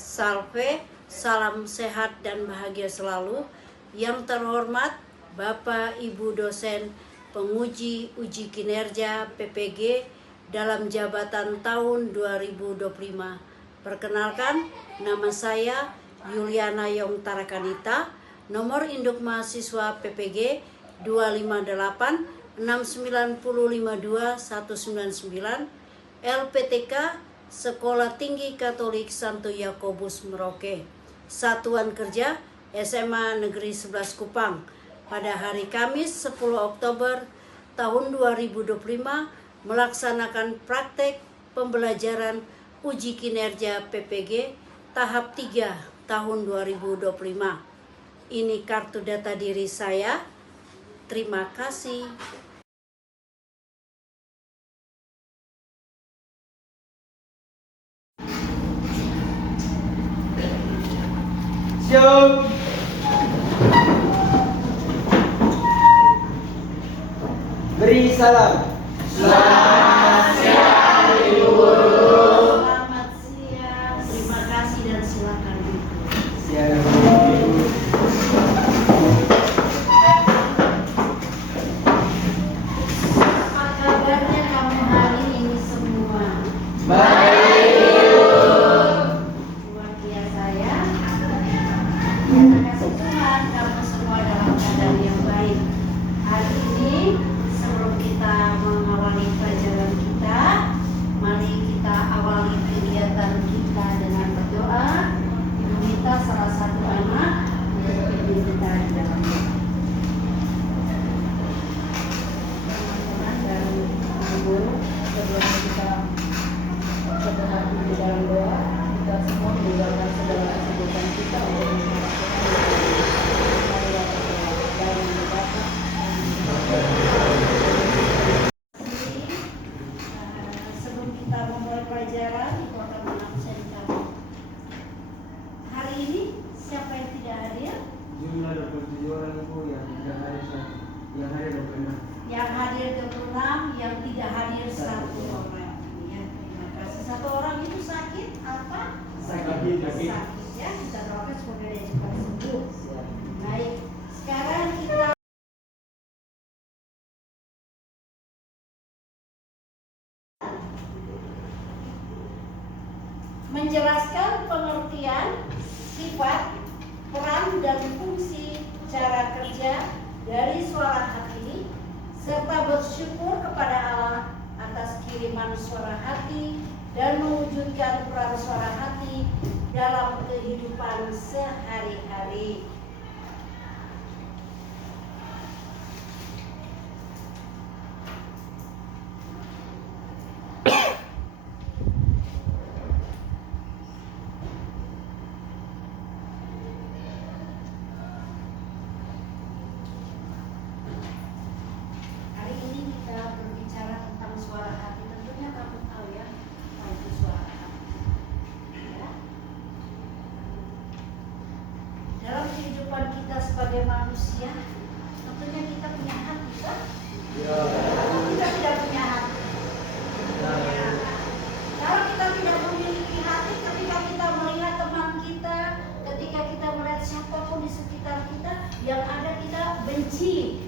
Salve, salam sehat dan bahagia selalu. Yang terhormat Bapak Ibu dosen penguji uji kinerja PPG dalam jabatan tahun 2025. Perkenalkan, nama saya Yuliana Yong Tarakanita, nomor induk mahasiswa PPG 258 6955199, LPTK Sekolah Tinggi Katolik Santo Yakobus Merauke, Satuan Kerja SMA Negeri 11 Kupang. Pada hari Kamis 10 Oktober tahun 2025 melaksanakan praktek pembelajaran uji kinerja PPG tahap 3 tahun 2025. Ini kartu data diri saya. Terima kasih. Siap. Beri salam. Selamat siang, Ibu Guru. Selamat siang. Terima kasih dan silakan duduk. Siap. Apa kabarnya kamu hari ini semua? Baik. Luar biasa ya. Terima kasih Tuhan, kamu semua dalam keadaan yang baik. Hari ini sebelum kita mengawali pelajaran kita, mari kita awali kegiatan kita dengan berdoa. Ibu minta salah satu anak untuk pimpin kita di dalam doa. Teman-teman dan ibu, sebelum kita berdoa di dalam doa, kita semua meninggalkan segala kesibukan kita untuk menghadap Tuhan. Mari kita berdoa. Dalam nama Bapa sebelum kita memulai pelajaran, Ibu akan mengabsen kamu. Hari ini siapa yang tidak hadir? Jumlah 27 orang Ibu yang tidak hadir satu. Yang hadir 26. Yang hadir 26, yang tidak hadir 1 orang. Ya, terima kasih. 1 orang itu sakit apa? Sakit. Sakit ya. Kita doakan semoga dia cepat sembuh. Siap. Baik. Sekarang kita menjelaskan pengertian, sifat, peran dan fungsi cara kerja dari suara hati, serta bersyukur kepada Allah atas kiriman suara hati dan mewujudkan peran suara hati dalam kehidupan sehari-hari. Hari ini kita berbicara tentang suara hati. Tentunya kamu tahu ya apa itu suara hati. Ya. Dalam kehidupan kita sebagai manusia, tentunya kita punya hati kan? Ya. Atau kita tidak punya hati? Ya. Kalau kita tidak memiliki hati, ketika kita melihat teman kita, ketika kita melihat siapapun di sekitar kita, yang ada kita benci,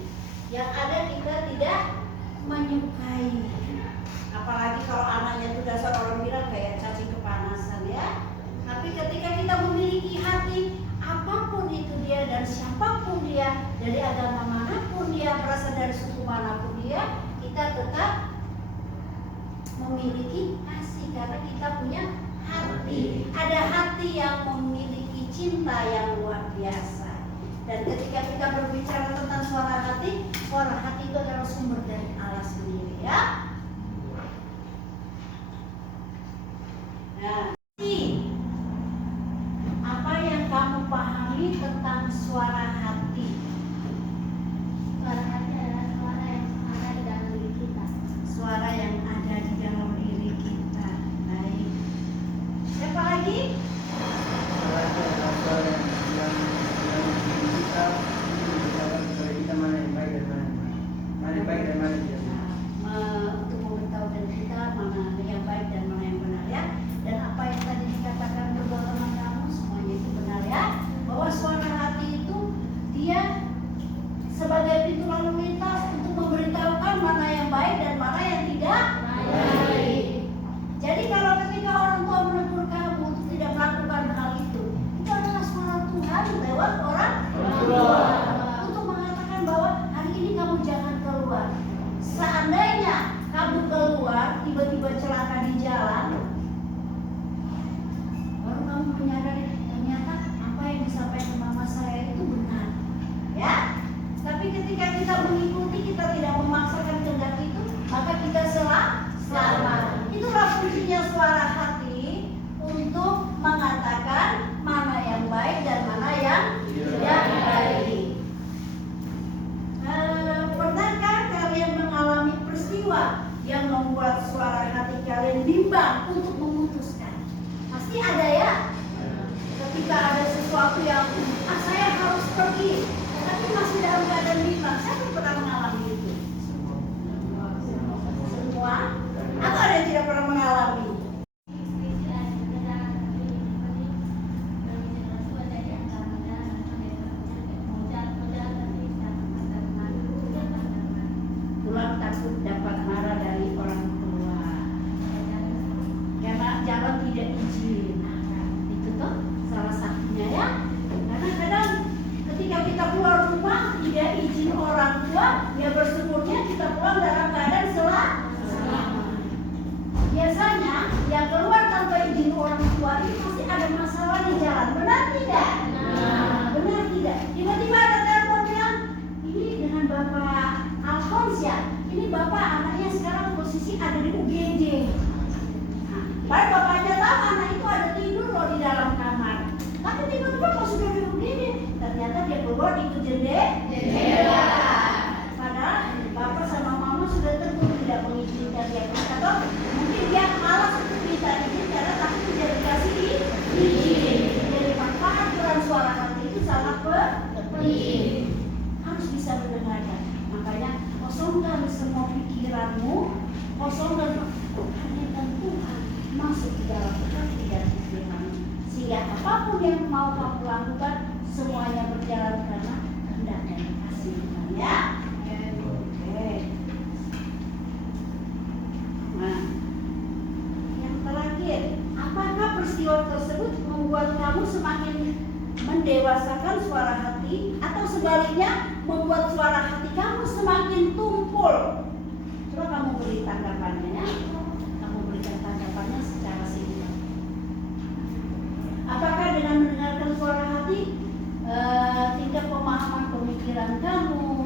yang ada kita tidak menyukai. Apalagi kalau anaknya itu dasar orang bilang kayak cacing kepanasan ya. Tapi ketika kita memiliki hati, apapun itu dia dan siapapun dia, dari agama manapun dia, berasal dari suku manapun dia, kita tetap memiliki kasih karena kita punya hati. Ada hati yang memiliki cinta yang luar biasa. Dan ketika kita berbicara tentang suara hati itu adalah sumber dari Allah sendiri ya. Nah, apa yang kamu pahami tentang suara hati? Suara hati adalah suara yang ada di dalam diri kita. Suara yang ada di dalam diri kita. Baik. Siapa lagi? Suara itu adalah suara yang kita berbicara kepada kita mana yang baik dan mana yang baik dan yang membuat suara hati kalian bimbang untuk memutuskan? Pasti ada ya. Ketika ada sesuatu yang saya harus pergi, tapi masih dalam keadaan bimbang. Siapa yang pernah mengalami itu? Semua? Atau ada yang tidak pernah mengalami? Pulang takut dapat marah dari orang tua. Jangan tidak izin. Itu tuh salah satunya ya. Karena kadang ketika kita keluar rumah tidak izin orang tua, ya bersyukurnya kita pulang dalam keadaan selamat. Biasanya yang keluar tanpa izin orang tua ini pasti ada masalah di jalan. Benar tidak? Benar tidak? Tiba-tiba ada telepon bilang, ini dengan Bapak Alphonse ya. Ini Bapak anaknya sekarang posisi ada di UGD. Baru bapaknya tahu anak itu ada tidur loh di dalam kamar. Tapi tiba-tiba pas sudah di UGD, ternyata dia keluar ikut jendela. Padahal bapak sama mama sudah tentu tidak mengizinkan dia. Atau mungkin dia malas untuk minta izin karena takut tidak dikasih izin. Jadi aturan suara hati itu sangat penting. Harus bisa mendengarkan. Makanya kosongkan semua pikiranmu, kosongkan hadirkan Tuhan masuk di dalam hati dan pikiranmu. Sehingga apapun yang mau kamu lakukan semuanya berjalan karena kehendak dan kasih Tuhan ya. Oke. Nah, yang terakhir, apakah peristiwa tersebut membuat kamu semakin mendewasakan suara hati atau sebaliknya membuat suara hati kamu semakin tumpul? Coba kamu beri tanggapannya ya. Kamu berikan tanggapannya secara singkat. Apakah dengan mendengarkan suara hati tingkat pemahaman pemikiran kamu,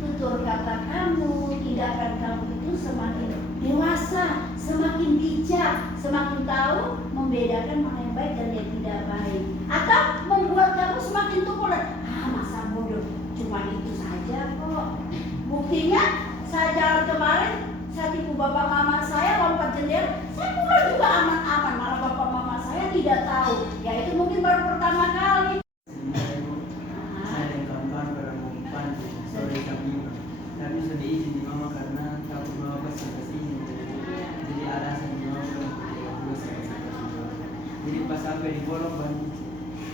tutur kata kamu, tindakan kamu itu semakin dewasa, semakin bijak, semakin tahu membedakan mana yang baik dan yang tidak baik, atau membuat kamu semakin tumpul dan masa bodoh, cuma itu saja kok. Buktinya saya jalan kemarin, saya tipu bapak mama saya lompat jendela, saya pulang juga aman-aman, malah bapak mama saya tidak tahu. Ya itu mungkin baru pertama kali. Saya dan kawan-kawan pernah mau pandu sore kami, tapi sudah izin di mama karena takut mama pasti izin. Jadi alasan di mama dua saya. Jadi pas sampai di bolong balik.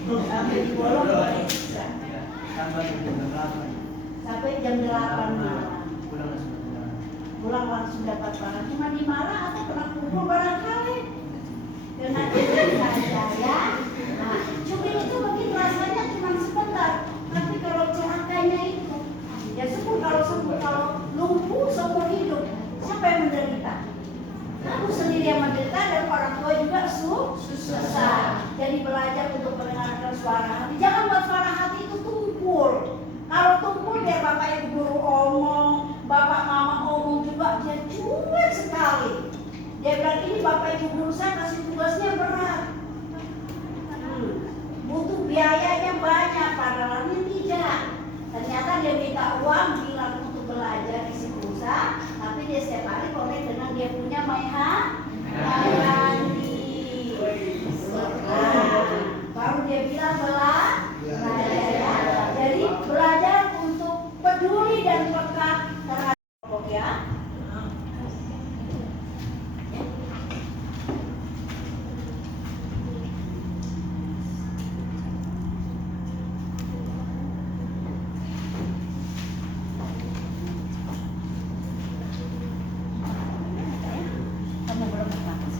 Sampai di bolong balik. Tambah jam 8. Sampai jam 8 malam. Pulang langsung pulang. Pulang langsung dapat barang. Cuma dimarah atau pernah kumpul barangkali. Karena itu saja ya. Nah, cubit itu mungkin rasanya cuma sebentar. Tapi kalau celakanya itu, ya kalau lumpuh seumur hidup, siapa yang menderita? Kamu sendiri yang menderita dan orang tua juga susah. Jadi belajar untuk mendengarkan suara hati. Jangan buat suara hati itu tumpul. Kalau tumpul biar bapak ibu guru omong, bapak mama omong juga, dia cuek sekali. Dia bilang ini bapak ibu guru saya kasih tugasnya berat. Butuh biayanya banyak, padahal tidak. Ternyata dia minta uang, bilang untuk belajar isi pulsa, tapi dia setiap hari connect dengan dia punya Maihandi. Baru dia bilang belajar ya. Jadi belajar untuk peduli dan peka terhadap kelompok ya. Kamu berapa kali?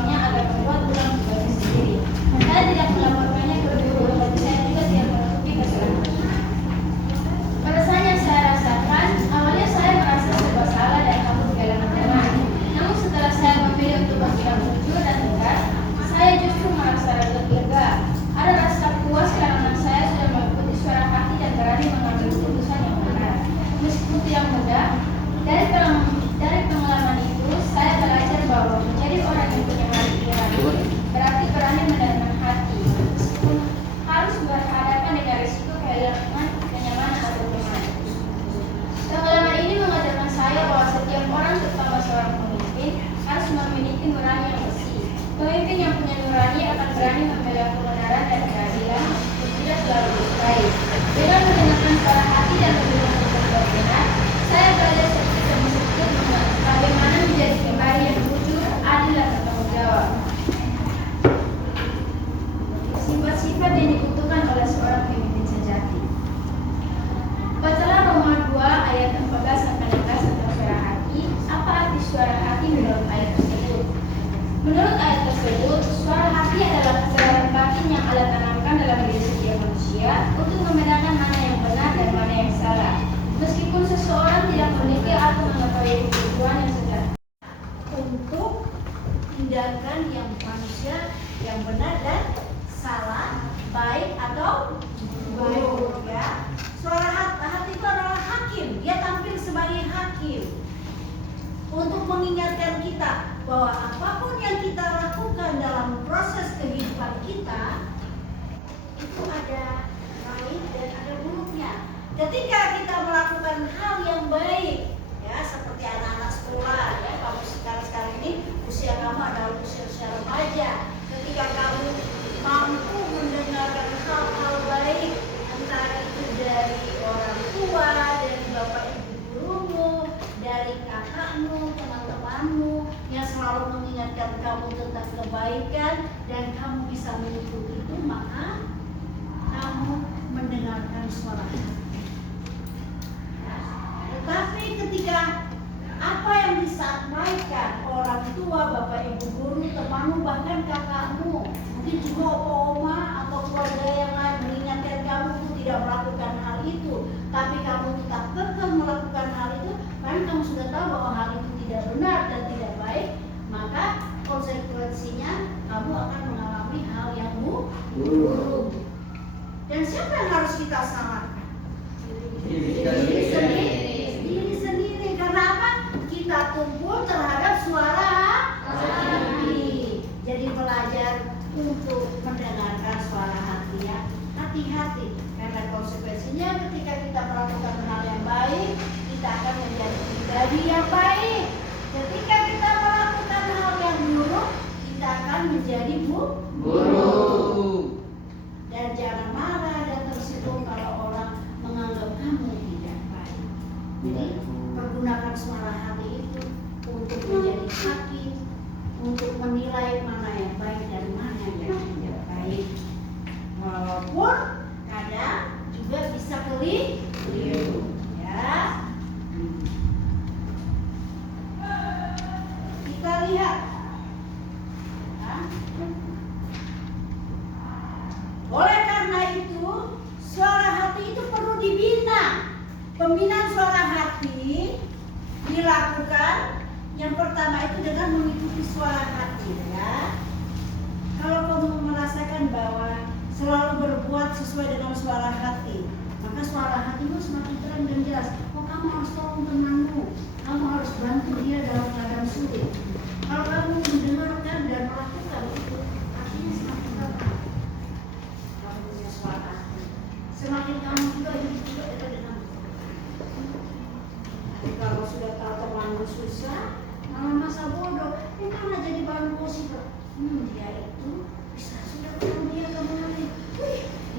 mendorongnya agar membuat ulang tugasnya sendiri. Saya tidak melaporkannya ke guru, dan saya juga tidak menutupi kesalahan. Perasaan yang saya rasakan, awalnya saya merasa serba salah dan takut kehilangan teman. Namun setelah saya memilih untuk bersikap jujur dan tegas, saya justru merasa lega. Ada rasa puas karena saya sudah mengikuti suara hati dan berani mengambil keputusan yang benar. Meskipun tidak mudah, dari pengalaman itu, saya belajar bahwa menjadi orang yang punya hati nurani berarti berani menerima hati, meskipun harus berhadapan dengan risiko kehilangan kenyamanan atau teman. Pengalaman ini mengajarkan saya bahwa setiap orang, terutama seorang pemimpin, harus memiliki nurani yang bersih. Pemimpin yang punya nurani akan berani membela kebenaran dan keadilan, meskipun tidak selalu disukai. Dengan mendengarkan suara hati dan memilih untuk berbuat benar, saya belajar sedikit demi sedikit bagaimana menjadi pribadi yang jujur, adil, dan bertanggung jawab. Sifat-sifat yang dibutuhkan oleh seorang pemimpin sejati. Bacalah Roma 2 ayat 14-16 tentang suara hati. Apa arti suara hati menurut ayat tersebut? Menurut ayat tersebut, suara hati adalah kesadaran batin yang Allah tanamkan dalam diri setiap manusia untuk membedakan mana yang benar dan mana yang salah. Meskipun seseorang tidak memiliki atau mengetahui tujuan yang sejati. Untuk tindakan yang manusia yang benar dan salah, baik atau buruk, ya. Suara hati itu adalah hakim. Dia tampil sebagai hakim untuk mengingatkan kita bahwa apapun yang kita lakukan dalam proses kehidupan kita itu ada baik dan ada buruknya. Ketika kita melakukan hal yang baik, ya, seperti anak-anak sekolah, ya, kamu sekarang ini usia kamu adalah usia remaja. Ketika kamu mampu mendengarkan hal-hal baik, entah itu dari orang tua, dari bapak ibu gurumu, dari kakakmu, teman-temanmu yang selalu mengingatkan kamu tentang kebaikan dan kamu bisa mengikuti itu, maka kamu mendengarkan suara hati. Tetapi ketika apa yang disampaikan orang tua, bapak ibu guru, temanmu, bahkan kakakmu, mungkin juga oma atau keluarga yang lain mengingatkan kamu untuk tidak melakukan hal itu, tapi kamu tetap kekeh melakukan hal itu, karena kamu sudah tahu bahwa hal itu tidak benar dan tidak baik, maka konsekuensinya kamu akan mengalami hal yang buruk. Dan siapa yang harus kita salahkan? Diri sendiri. Karena apa? Kita tumpul terhadap suara hati. Jadi belajar untuk mendengarkan suara hati, ya. Hati-hati, karena konsekuensinya ketika kita melakukan hal yang baik, kita akan menjadi pribadi yang baik. Ketika kita melakukan hal yang buruk, kita akan menjadi buruk. Dan jangan marah dan tersinggung kalau orang menganggap kamu tidak baik. Jadi pergunakan suara hati itu untuk menjadi hakim, untuk menilai mana yang baik dan mana yang tidak baik. Walaupun kadang juga bisa keliru, ya. Kita lihat, ya. Oleh karena itu, suara hati itu perlu dibina. Pembinaan suara hati dilakukan yang pertama itu dengan mengikuti suara hati, ya. Kalau kamu merasakan bahwa selalu berbuat sesuai dengan suara hati, maka suara hatimu semakin terang dan jelas. Oh, kamu harus tolong temanmu, kamu harus bantu dia dalam keadaan sulit. Kalau kamu mendengarkan dan melakukan itu, artinya semakin terang. Kamu punya suara hati. Semakin kamu juga hidup juga dekat dengan Tuhan. Tapi kalau sudah tahu temanmu susah, malah masa bodoh, malah jadi bahan gosip. Dia itu bisa sudah tahu dia kemarin.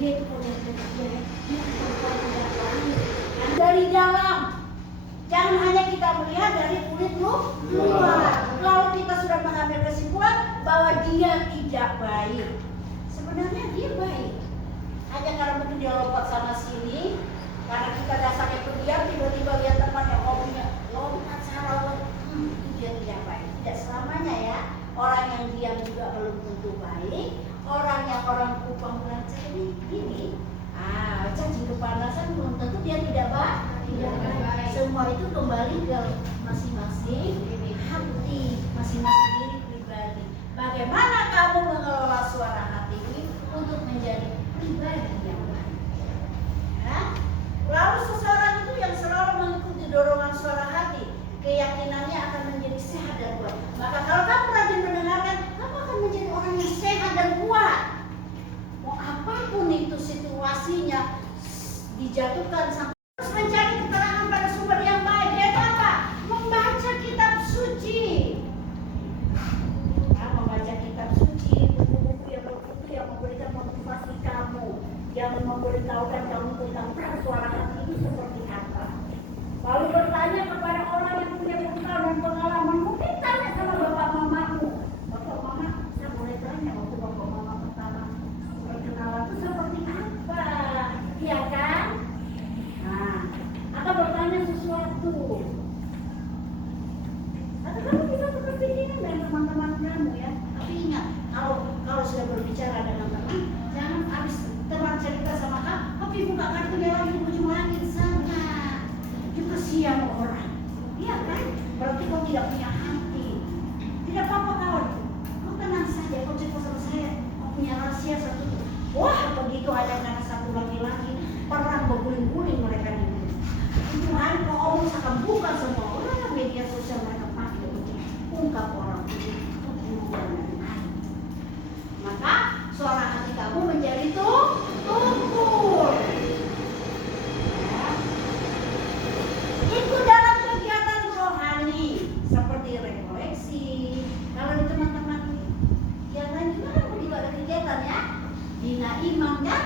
Dia itu punya dia perempuan tidak lain. Dan dari dalam, jangan hanya kita melihat dari kulit luar. Lalu kita sudah mengambil kesimpulan bahwa dia tidak baik. Sebenarnya dia baik. Hanya karena mungkin dia lompat sana sini, karena kita dasarnya pendiam, tiba-tiba lihat teman yang hobinya lompat sana lompat, itu dia tidak baik. Tidak selamanya, ya. Orang yang dia yang juga belum tentu baik, orang yang orang upah belajar ini, cacing kepanasan belum tentu dia tidak baik. Semua itu kembali ke masing-masing hati, masing-masing diri pribadi. Bagaimana kamu mengelola suara hati ini untuk menjadi pribadi yang baik? Ya? Lalu seseorang itu yang selalu mengikuti dorongan suara hati, keyakinannya akan menjadi sehat dan kuat. Maka kalau kamu rajin mendengarkan, kamu akan menjadi orang yang sehat dan kuat. Mau apapun itu situasinya dijatuhkan, sampai harus mencari keterangan pada sumber yang baik. Yaitu apa? Membaca kitab suci. Membaca kitab suci, buku-buku yang bermutu yang memberikan motivasi kamu, yang memberitahukan kamu tentang suara hati itu seperti apa. Lalu bertanya kepada orang yang punya pengetahuan dan pengalaman. Mungkin tanya sama bapak mamamu. Bapak mama, saya boleh tanya waktu bapak mama pertama perkenalan itu seperti apa? Iya kan? Atau bertanya sesuatu. Atau kamu bisa berbicara dengan teman-teman kamu ya. Tapi ingat, kalau sudah berbicara dengan teman, jangan habis teman cerita sama kamu, tapi buka kartunya lagi di ujung langit sana. Juga siang orang. Iya kan? Berarti kau tidak punya hati. Tidak apa-apa kawan. Kau tenang saja, kau cerita sama saya. Kau punya rahasia satu. Wah, begitu ada anak satu laki-laki, perang berguling-guling mereka ini. Itu hari kau omong akan buka semua orang media sosial mereka pakai untuk ungkap orang itu keburukan dan lain. Maka suara hati kamu menjadi tumpul. Ikut dalam kegiatan rohani seperti rekoleksi. Kalau di teman-teman yang lain juga kan begitu ada kegiatan ya, bina iman kan,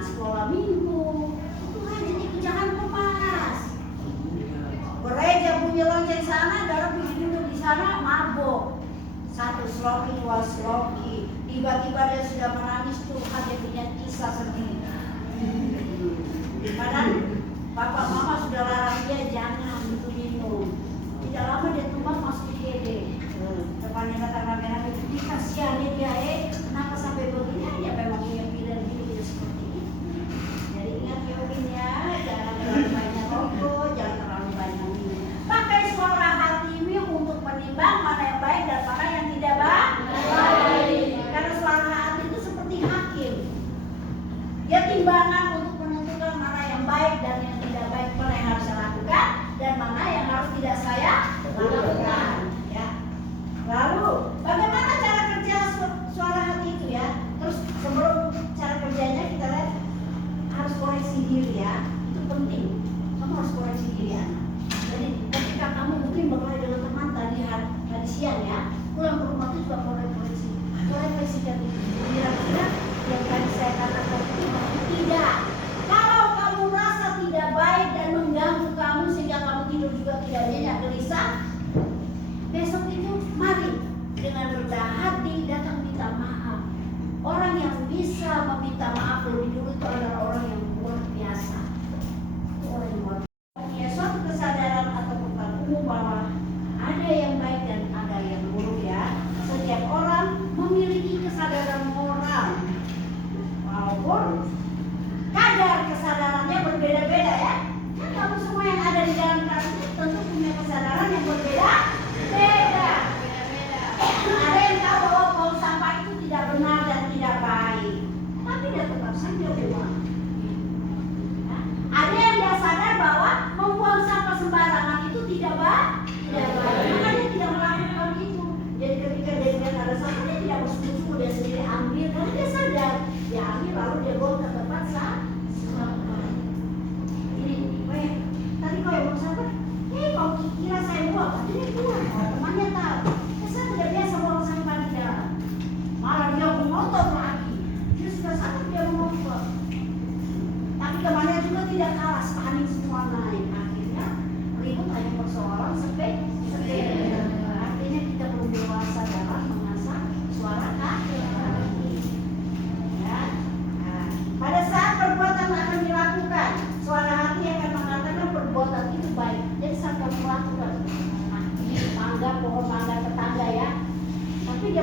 sekolah minggu itu rajin ikut, jangan lepas. Gereja bunyi lonceng sana, dalam duduk di sana mabuk. Satu sloki, dua sloki, tiba-tiba dia sudah menangis tuh, dia punya kisah sendiri. Padahal bapak mama sudah larang dia jangan itu minum. Tidak lama dia tumbang masuk IGD. Depannya datang rame-rame, dikasihani dia, kenapa sampai begini? Ya memang punya pilihan hidup seperti ini. Jadi ingat ya Udin ya, jangan terlalu banyak rokok, jangan terlalu banyak minum. Pakai suara hatimu untuk menimbang mana yang baik dan mana yang tidak baik. Karena suara hati itu seperti hakim. Dia timbangan untuk menentukan mana yang baik dan yang tidak baik, mana yang harus saya lakukan dan mana yang harus tidak saya lakukan.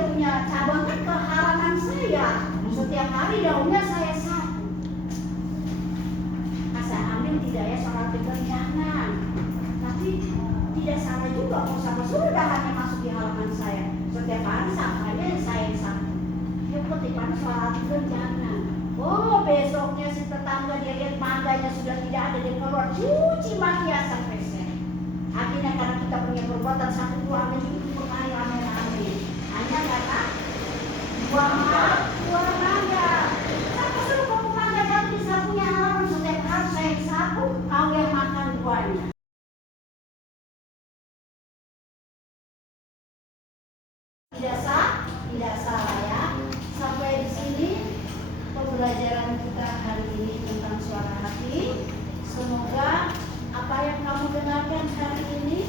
punya cabang kan ke halaman saya. Setiap hari daunnya saya sapu. Saya ambil tidak ya soal pekerjaan, tapi tidak salah juga kalau sama suruh dahannya masuk di halaman saya. Setiap hari sampahnya saya sapu. Ya ketipan soal pekerjaan. Oh besoknya si tetangga dia lihat mangganya sudah tidak ada, dia keluar cuci maki sampai set. Akhirnya karena kita punya perbuatan satu dua amin itu pernah amin. Hanya karena buang naga. Saya suruh kamu mangga dan bisa punya halaman setiap hari saya sapu, kau yang makan buahnya. Tidak salah ya. Sampai di sini pembelajaran kita hari ini tentang suara hati. Semoga apa yang kamu dengarkan hari ini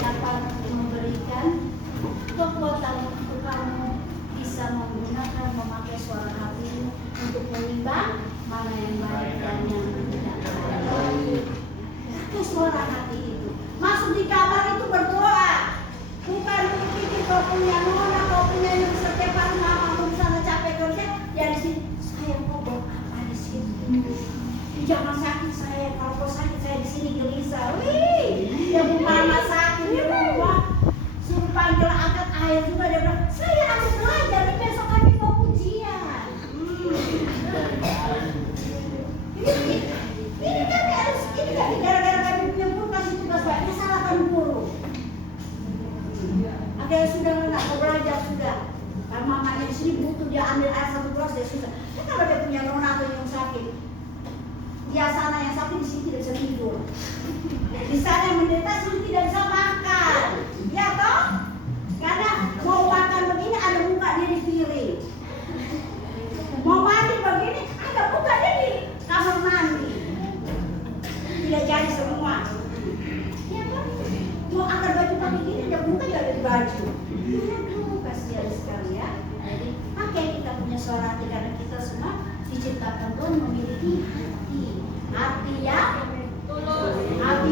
dapat memberikan kekuatan untuk kamu bisa memakai suara hatimu untuk menimbang mana yang baik dan yang tidak baik. Itu suara hati itu. Masuk di kamar itu berdoa. Bukan pikir kau punya nona, kau punya yang setiap hari mama misalnya capek kerja, ya di sini saya mau bawa apa di sini. Jangan sakit saya, kalau kau sakit saya di sini gelisah. Wih, ya bu mama sakit di rumah, suruh panggil angkat air juga dia bilang, saya harus belajar, besok kami mau ujian. Ini kami harus, ini kami gara-gara kami punya guru kasih tugas banyak, salahkan guru. Ada yang sudah nggak mau belajar sudah. Kalau mamanya di sini butuh dia ambil air satu gelas dia sudah. Ya kalau dia punya nona atau yang sakit, dia sana yang sakit di sini tidak bisa tidur. Di sana yang menderita sini tidak bisa makan. Ya toh? Karena mau makan begini ada buka dia di piring. Mau mandi begini ada buka dia di kamar mandi. Tidak jadi semua. Ya toh? Mau angkat baju pakai gini ada buka ya ada di baju. Aduh kasihan sekali ya. Jadi pakai kita punya suara hati karena kita semua diciptakan Tuhan memiliki hati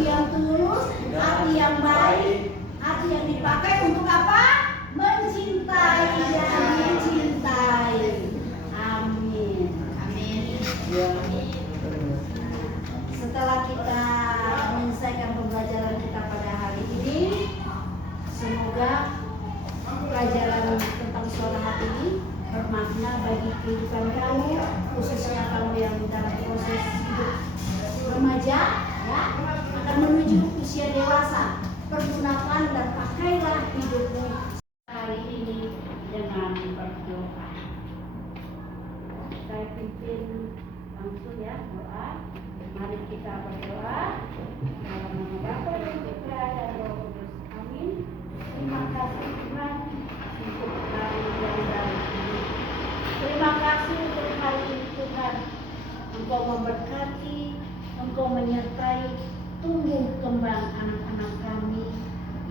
yang tulus, hati yang baik, hati yang dipakai untuk apa? Mencintai dan dicintai. Amin. Setelah kita menyelesaikan pembelajaran kita pada hari ini, semoga pelajaran tentang suara hati ini bermakna bagi kehidupan kamu, khususnya kamu yang dalam proses hidup remaja, ya, akan menuju usia dewasa. Pergunakan dan pakailah hidupmu hari ini dengan berdoa. Saya pimpin langsung ya doa. Mari kita berdoa. Dalam nama Bapa dan Putra dan Roh Kudus. Amin. Terima kasih Tuhan untuk hari yang baik ini. Terima kasih untuk hari ini Tuhan. Engkau memberkati, Engkau menyertai tumbuh kembang anak-anak kami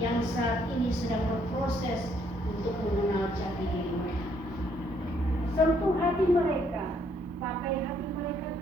yang saat ini sedang berproses untuk mengenal jati diri mereka. Sentuh hati mereka, pakai hati mereka